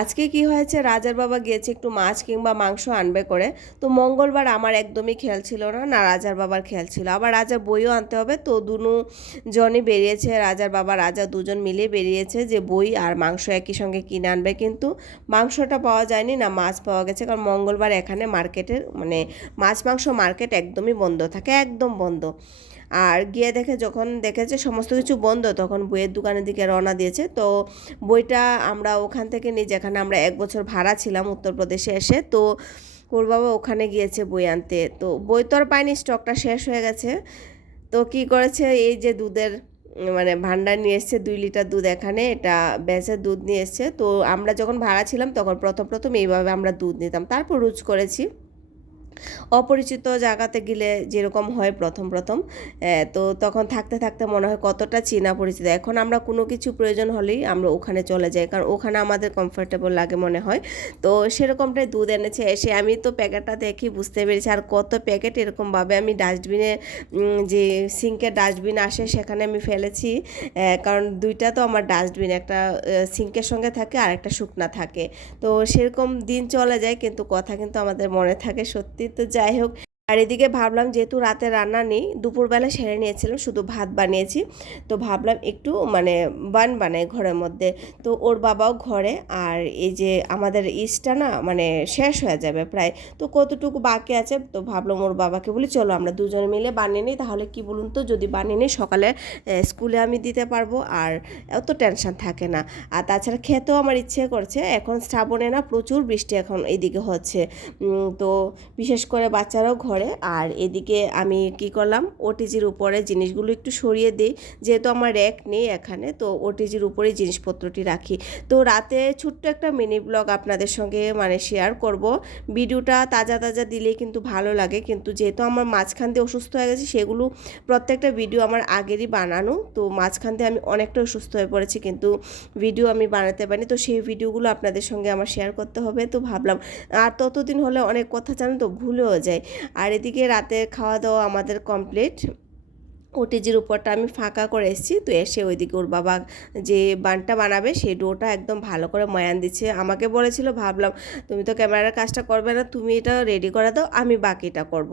আজকে কি হয়েছে, রাজার বাবা গিয়েছে একটু মাছ কিংবা মাংস আনবে করে। তো মঙ্গলবার আমার একদমই খেয়াল ছিল না, না রাজার বাবার খেয়াল ছিল। আবার রাজার বইও আনতে হবে, তো দুনু জনই বেরিয়েছে, রাজার বাবা রাজা দুজন মিলে বেরিয়েছে যে বই আর মাংস একই সঙ্গে কিনে আনবে। কিন্তু মাংসটা পাওয়া যায়নি, না মাছ পাওয়া গেছে, কারণ মঙ্গলবার এখানে মার্কেটের মানে মাছ মাংস মার্কেট একদমই বন্ধ থাকে, একদম বন্ধ। আর গিয়ে দেখে, যখন দেখেছে সমস্ত কিছু বন্ধ, তখন বইয়ের দোকানের দিকে রওনা দিয়েছে। তো বইটা আমরা ওখান থেকে নিই যেখানে আমরা 1 বছর ভাড়া ছিলাম উত্তরপ্রদেশে এসে। তো ওর বাবা ওখানে গিয়েছে বই আনতে, তো বই তো আর পাইনি, স্টকটা শেষ হয়ে গেছে। তো কি করেছে, এই যে দুধের মানে ভান্ডার নিয়ে এসছে, 2 লিটার দুধ, এখানে এটা ভ্যাসের দুধ নিয়ে এসছে। তো আমরা যখন ভাড়া ছিলাম তখন প্রথম প্রথম এইভাবে আমরা দুধ নিতাম, তারপর রুজ করেছি। অপরিচিত জায়গাতে গেলে যেরকম হয় প্রথম প্রথম, তো তখন থাকতে থাকতে মনে হয় কতটা চেনা পরিচিত। এখন আমরা কোনো কিছু প্রয়োজন হলেই আমরা ওখানে চলে যাই, কারণ ওখানে আমাদের কমফোর্টেবল লাগে মনে হয়। তো সেরকমটাই দুধ এনেছে। এসে আমি তো প্যাকেটটা দেখি বুঝতে পেরেছি, আর কত প্যাকেট এরকমভাবে আমি ডাস্টবিনে, যে সিঙ্কের ডাস্টবিন আসে সেখানে আমি ফেলেছি। কারণ দুইটা তো আমার ডাস্টবিন, একটা সিঙ্কের সঙ্গে থাকে আর একটা শুকনা থাকে। তো সেরকম দিন চলে যায়, কিন্তু কথা কিন্তু আমাদের মনে থাকে সত্যি। তো যাই হোক, আর এদিকে ভাবলাম যেহেতু রাতে রান্না নেই, দুপুরবেলা সেরে নিয়েছিলাম, শুধু ভাত বানিয়েছি। তো ভাবলাম একটু মানে বান বানাই ঘরের মধ্যে। তো ওর বাবাও ঘরে, আর এই যে আমাদের ইস্টটা না মানে শেষ হয়ে যাবে প্রায়, তো কতটুকু বাকি আছে। তো ভাবলাম ওর বাবাকে বলি চলো আমরা দুজনে মিলে বানিয়ে নিই, তাহলে কি বলুন তো, যদি বানিয়ে নিই সকালে স্কুলে আমি দিতে পারবো, আর এত টেনশন থাকে না। আর তাছাড়া খেতেও আমার ইচ্ছে করছে, এখন শ্রাবণে না প্রচুর বৃষ্টি এখন এইদিকে হচ্ছে। তো বিশেষ করে বাচ্চারাও ঘরে। আর এদিকে আমি কি করলাম, ওটিজির উপরে জিনিসগুলো একটু সরিয়ে দিই, যেহেতু আমার র্যাক নেই এখানে, তো ওটিজির উপরে জিনিসপত্রটি রাখি। তো রাতে ছোট্ট একটা মিনি ব্লগ আপনাদের সঙ্গে মানে শেয়ার করব। ভিডিওটা তাজা তাজা দিলেই কিন্তু ভালো লাগে, কিন্তু যেহেতু আমার মাঝখান দিয়ে অসুস্থ হয়ে গেছে, সেগুলো প্রত্যেকটা ভিডিও আমার আগেরই বানানো। তো মাঝখান দিয়ে আমি অনেকটা অসুস্থ হয়ে পড়েছি, কিন্তু ভিডিও আমি বানাতে পারিনি। তো সেই ভিডিওগুলো আপনাদের সঙ্গে আমার শেয়ার করতে হবে, তো ভাবলাম। আর ততদিন হলে অনেক কথা জানেন তো ভুলেও যায়। আর এদিকে রাতের খাওয়া দাওয়া আমাদের কমপ্লিট। ওটিজির উপরটা আমি ফাঁকা করে এসেছি। তো এসে ওইদিকে ওর বাবা যে বানটা বানাবে সেই ডোটা একদম ভালো করে ময়ান দিচ্ছে। আমাকে বলেছিল, ভাবলাম তুমি তো ক্যামেরার কাজটা করবে না, তুমি এটা রেডি করে দাও, আমি বাকিটা করব।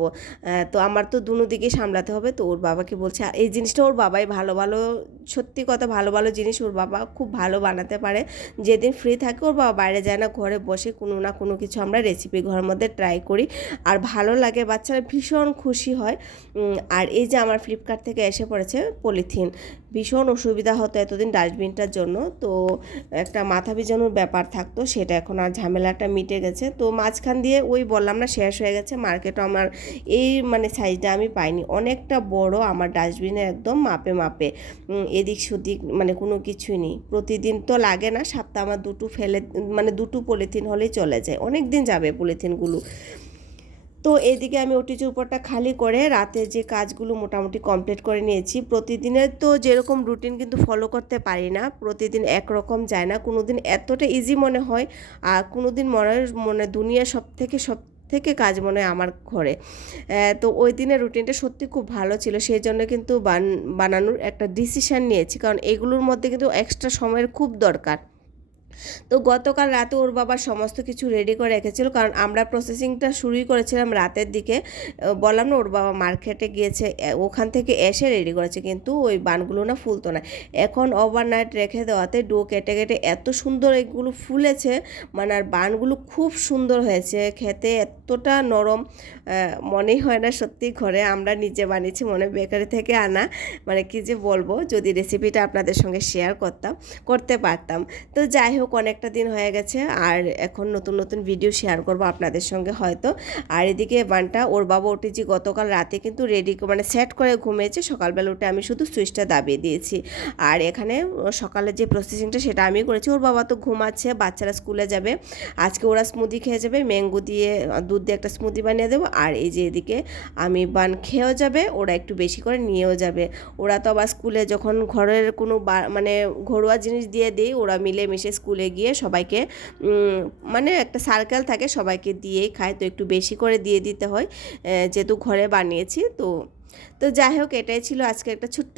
তো আমার তো দুনো দিকে সামলাতে হবে। তো ওর বাবাকে বলছে, আর এই জিনিসটা ওর বাবাই ভালো ভালো, সত্যি কথা ভালো ভালো জিনিস ওর বাবা খুব ভালো বানাতে পারে। যেদিন ফ্রি থাকে ওর বাবা বাইরে যায় না, ঘরে বসে কোনো না কোনো কিছু আমরা রেসিপি ঘরের মধ্যে ট্রাই করি, আর ভালো লাগে, বাচ্চারা ভীষণ খুশি হয়। আর এই যে আমার ফ্লিপকার্ট থেকে এসে পড়েছে পলিথিন, ভীষণ অসুবিধা হতো এতদিন ডাস্টবিনটার জন্য। তো একটা মাথা ভিজানোর ব্যাপার থাকতো, সেটা এখন আর ঝামেলাটা মিটে গেছে। তো মাঝখান দিয়ে ওই বললাম না শেষ হয়ে গেছে, মার্কেটও আমার এই মানে সাইজটা আমি পাইনি, অনেকটা বড় আমার ডাস্টবিনে, একদম মাপে মাপে, এদিক সেদিক মানে কোনো কিছুই নেই। প্রতিদিন তো লাগে না, সপ্তাহে আমার দুটো ফেলে মানে দুটো পলিথিন হলেই চলে যায়, অনেক দিন যাবে পলিথিনগুলো। তো এদিকে আমি ওটিজির উপরটা খালি করে রাতে যে কাজগুলো মোটামুটি কমপ্লিট করে নিয়েছি। প্রতিদিনের তো যেরকম রুটিন কিন্তু ফলো করতে পারি না, প্রতিদিন একরকম যায় না, কোনো দিন এতটা ইজি মনে হয়, আর কোনো দিন মনে দুনিয়া সব থেকে কাজ মনে হয় আমার ঘরে। তো ওই দিনের রুটিনটা সত্যি খুব ভালো ছিল, সেই জন্য কিন্তু বানানোর একটা ডিসিশান নিয়েছি, কারণ এগুলোর মধ্যে কিন্তু এক্সট্রা সময়ের খুব দরকার। তো গতকাল রাতে ওর বাবা সমস্ত কিছু রেডি করে রেখেছিল, কারণ আমরা প্রসেসিংটা শুরুই করেছিলাম রাতের দিকে। বললাম না ওর বাবা মার্কেটে গিয়েছে, ওখান থেকে এসে রেডি করেছে, কিন্তু ওই বানগুলো না ফুলতো না। এখন ওভারনাইট রেখে দেওয়াতে ডো কেটে কেটে এত সুন্দর এগুলো ফুলেছে, মানে আর বানগুলো খুব সুন্দর হয়েছে, খেতে এতটা নরম, মনেই হয় না সত্যি ঘরে আমরা নিজে বানিয়েছি, মনে বেকারি থেকে আনা। মানে কি যে বলবো, যদি রেসিপিটা আপনাদের সঙ্গে শেয়ার করতে পারতাম। তো যাই হোক, অনেকটা দিন হয়ে গেছে, আর এখন নতুন নতুন ভিডিও শেয়ার করব আপনাদের সঙ্গে হয়তো। আর এদিকে বানটা ওর বাবা উঠেছি গতকাল রাতে কিন্তু রেডি মানে সেট করে ঘুমিয়েছে, সকালবেলা উঠে আমি শুধু সুইচটা দাবিয়ে দিয়েছি। আর এখানে সকালে যে প্রসেসিংটা সেটা আমি করেছি, ওর বাবা তো ঘুমাচ্ছে, বাচ্চারা স্কুলে যাবে, আজকে ওরা স্মুদি খেয়ে যাবে, ম্যাঙ্গো দিয়ে দুধ দিয়ে একটা স্মুদি বানিয়ে দেবো। আর এই যে এদিকে আমি বান খেয়েও যাবে, ওরা একটু বেশি করে নিয়েও যাবে। ওরা তো আবার স্কুলে যখন ঘরের কোনো মানে ঘরোয়া জিনিস দিয়ে দিই, ওরা মিলেমিশে স্কুলে গিয়ে সবাইকে মানে একটা সার্কেল থাকে, সবাইকে দিয়েই খায়, তো একটু বেশি করে দিয়ে দিতে হয় যেহেতু ঘরে বানিয়েছি। তো যাই হোক, এটাই ছিল আজকে একটা ছোট্ট